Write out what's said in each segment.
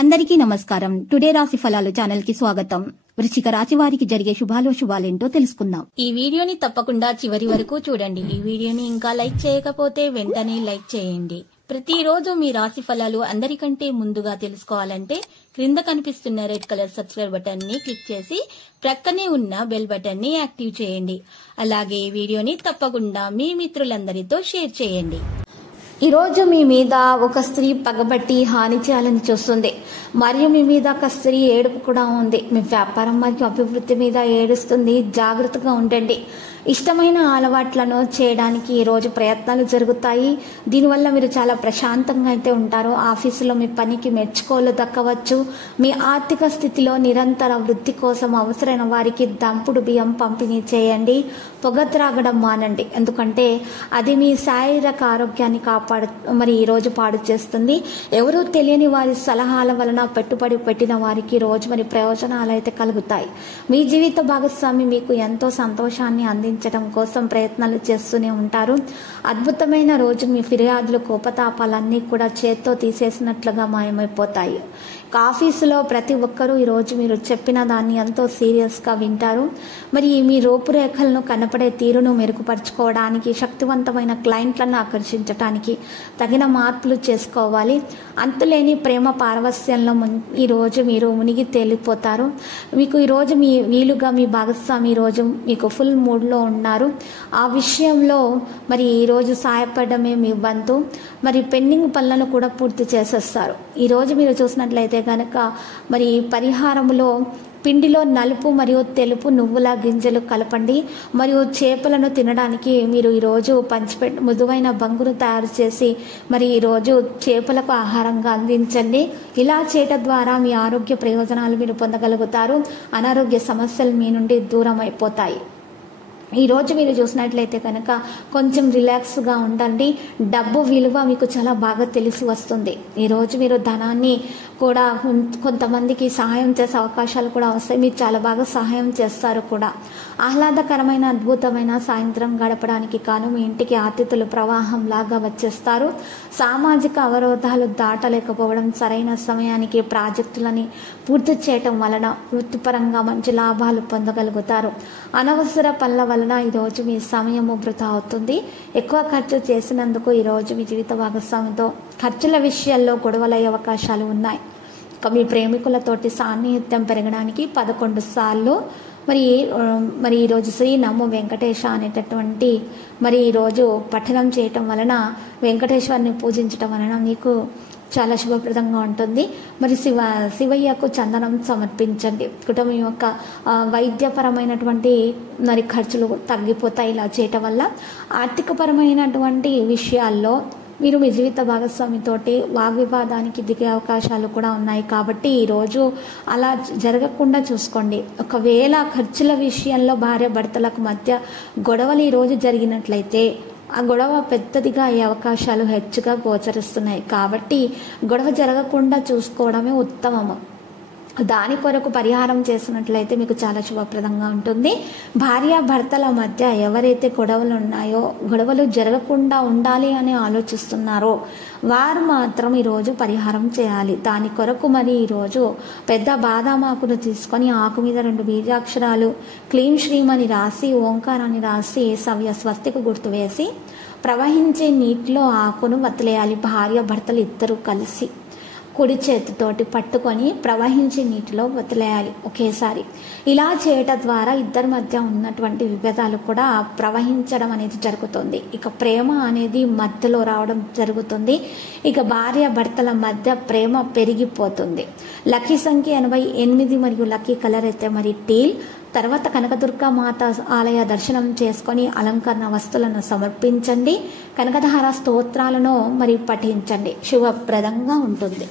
అందరికీ నమస్కారం. టుడే రాశి ఫలాలు ఛానల్ కి స్వాగతం. వృశ్చిక రాశి వారికి జరిగే శుభాలేంటో తెలుసుకుందాం. ఈ వీడియోని తప్పకుండా చివరి వరకు చూడండి. ఈ వీడియోని ఇంకా లైక్ చేయకపోతే వెంటనే లైక్ చేయండి. ప్రతిరోజు మీ రాశి ఫలాలు అందరికంటే ముందుగా తెలుసుకోవాలంటే క్రింద కనిపిస్తున్న రెడ్ కలర్ సబ్స్క్రైబ్ బటన్ ని క్లిక్ చేసి ప్రక్కనే ఉన్న బెల్ బటన్ ని యాక్టివ్ చేయండి. అలాగే ఈ వీడియోని తప్పకుండా మీ మిత్రులందరితో షేర్ చేయండి. ఈ రోజు మీ మీద ఒక స్త్రీ పగబట్టి హాని చేయాలని చూస్తుంది. మరియు మీ మీద ఒక స్త్రీ ఏడుపు కూడా ఉంది. మీ వ్యాపారం మరియు అభివృద్ధి మీద ఏడుస్తుంది. జాగ్రత్తగా ఉండండి. ఇష్టమైన అలవాట్లను చేయడానికి ఈ రోజు ప్రయత్నాలు జరుగుతాయి. దీనివల్ల మీరు చాలా ప్రశాంతంగా అయితే ఉంటారు. ఆఫీసులో మీ పనికి మెచ్చుకోలు దక్కవచ్చు. మీ ఆర్థిక స్థితిలో నిరంతర వృద్ధి కోసం అవసరమైన వారికి దంపుడు బియ్యం పంపిణీ చేయండి. పొగ త్రాగడం మానండి, ఎందుకంటే అది మీ శారీరక ఆరోగ్యాన్ని ఈ రోజు పాడు చేస్తుంది. ఎవరూ తెలియని వారి సలహాల వలన పెట్టుబడి పెట్టిన వారికి ఈ రోజు ప్రయోజనాలు అయితే కలుగుతాయి. మీ జీవిత భాగస్వామి మీకు ఎంతో సంతోషాన్ని అందించడం కోసం ప్రయత్నాలు చేస్తూనే ఉంటారు. అద్భుతమైన రోజు. మీ ఫిర్యాదులు కోపతాపాలన్నీ కూడా చేత్తో తీసేసినట్లుగా మాయమైపోతాయి. ఆఫీసులో ప్రతి ఒక్కరూ ఈరోజు మీరు చెప్పిన దాన్ని ఎంతో సీరియస్గా వింటారు. మీ రూపురేఖలను కనపడే తీరును మెరుగుపరుచుకోవడానికి, శక్తివంతమైన క్లయింట్లను ఆకర్షించడానికి తగిన మార్పులు చేసుకోవాలి. అంతులేని ప్రేమ పారవస్యంలో ఈరోజు మీరు మునిగి తేలిపోతారు. మీకు ఈరోజు వీలుగా మీ భాగస్వామి ఈరోజు మీకు ఫుల్ మూడ్లో ఉన్నారు. ఆ విషయంలో ఈరోజు సాయపడమే మీ వంతు. పెండింగ్ పనులను కూడా పూర్తి చేసేస్తారు. ఈరోజు మీరు చూసినట్లయితే కనుక పరిహారములో పిండిలో నలుపు మరియు తెలుపు నువ్వుల గింజలు కలపండి. మరియు చేపలను తినడానికి మీరు ఈరోజు మృదువైన బంగును తయారు చేసి ఈరోజు చేపలకు ఆహారంగా అందించండి. ఇలా చేయటం ద్వారా మీ ఆరోగ్య ప్రయోజనాలు మీరు పొందగలుగుతారు. అనారోగ్య సమస్యలు మీ నుండి దూరం అయిపోతాయి. ఈరోజు మీరు చూసినట్లయితే కనుక కొంచెం రిలాక్స్గా ఉండండి. డబ్బు విలువ మీకు చాలా బాగా తెలిసి వస్తుంది. ఈరోజు మీరు ధనాన్ని కూడా కొంతమందికి సహాయం చేసే అవకాశాలు కూడా వస్తాయి. మీరు చాలా బాగా సహాయం చేస్తారు కూడా. ఆహ్లాదకరమైన అద్భుతమైన సాయంత్రం గడపడానికి కాను మీ ఇంటికి అతిథులు ప్రవాహం లాగా వచ్చేస్తారు. సామాజిక అవరోధాలు దాటలేకపోవడం, సరైన సమయానికి ప్రాజెక్టులని పూర్తి చేయటం వలన వృత్తిపరంగా మంచి లాభాలు పొందగలుగుతారు. అనవసర పనుల వలన ఈరోజు మీ సమయము వృధా అవుతుంది. ఎక్కువ ఖర్చు చేసినందుకు ఈరోజు మీ జీవిత భాగస్వామితో ఖర్చుల విషయాల్లో గొడవలయ్యే అవకాశాలు ఉన్నాయి. మీ ప్రేమికులతోటి సాన్నిహిత్యం పెరగడానికి 11 సార్లు ఈరోజు శ్రీ నమో వెంకటేశ అనేటటువంటి ఈరోజు పఠనం చేయటం వలన, వెంకటేశ్వరుని పూజించటం వలన మీకు చాలా శుభప్రదంగా ఉంటుంది. శివయ్యకు చందనం సమర్పించండి. కుటుంబం యొక్క వైద్యపరమైనటువంటి ఖర్చులు తగ్గిపోతాయి. ఇలా చేయటం వల్ల ఆర్థికపరమైనటువంటి విషయాల్లో మీరు మీ జీవిత భాగస్వామితోటి వాగ్వివాదానికి దిగే అవకాశాలు కూడా ఉన్నాయి. కాబట్టి ఈరోజు అలా జరగకుండా చూసుకోండి. ఒకవేళ ఖర్చుల విషయంలో భార్య భర్తలకు మధ్య గొడవలు ఈరోజు జరిగినట్లయితే ఆ గొడవ పెద్దదిగా అయ్యే అవకాశాలు హెచ్చుగా గోచరిస్తున్నాయి. కాబట్టి గొడవ జరగకుండా చూసుకోవడమే ఉత్తమము. దాని కొరకు పరిహారం చేసినట్లయితే మీకు చాలా శుభప్రదంగా ఉంటుంది. భార్య భర్తల మధ్య ఎవరైతే గొడవలు ఉన్నాయో, గొడవలు జరగకుండా ఉండాలి అని ఆలోచిస్తున్నారో వారు మాత్రం ఈరోజు పరిహారం చేయాలి. దాని కొరకు ఈరోజు పెద్ద బాదామాకును తీసుకొని ఆకు మీద 2 బీజాక్షరాలు క్లీం శ్రీం అని రాసి, ఓంకారాన్ని రాసి స్వస్తికి గుర్తు వేసి ప్రవహించే నీటిలో ఆకును వదిలేయాలి. భార్య భర్తలు ఇద్దరు కలిసి కుడి చేతితోటి పట్టుకొని ప్రవహించే నీటిలో వదిలేయాలి ఒకేసారి. ఇలా చేయటం ద్వారా ఇద్దరి మధ్య ఉన్నటువంటి విభేదాలు కూడా ప్రవహించడం అనేది జరుగుతుంది. ఇక ప్రేమ అనేది మధ్యలో రావడం జరుగుతుంది. ఇక భార్య భర్తల మధ్య ప్రేమ పెరిగిపోతుంది. లక్కీ సంఖ్య 88 మరియు లక్కీ కలర్ అయితే టీల్. తర్వాత కనకదుర్గ మాత ఆలయ దర్శనం చేసుకొని అలంకరణ వస్తువులను సమర్పించండి. కనకధార స్తోత్రాలను పఠించండి. శుభప్రదంగా ఉంటుంది.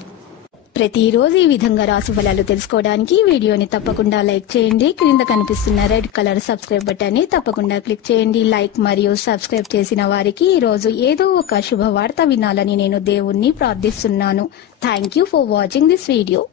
ప్రతిరోజు ఈ విధంగా రాశి ఫలాలు తెలుసుకోవడానికి వీడియోని తప్పకుండా లైక్ చేయండి. క్రింద కనిపిస్తున్న రెడ్ కలర్ సబ్స్క్రైబ్ బటన్ ని తప్పకుండా క్లిక్ చేయండి. లైక్ మరియు సబ్స్క్రైబ్ చేసిన వారికి ఈ రోజు ఏదో ఒక శుభవార్త వినాలని నేను దేవుణ్ణి ప్రార్థిస్తున్నాను. Thank you for watching this video.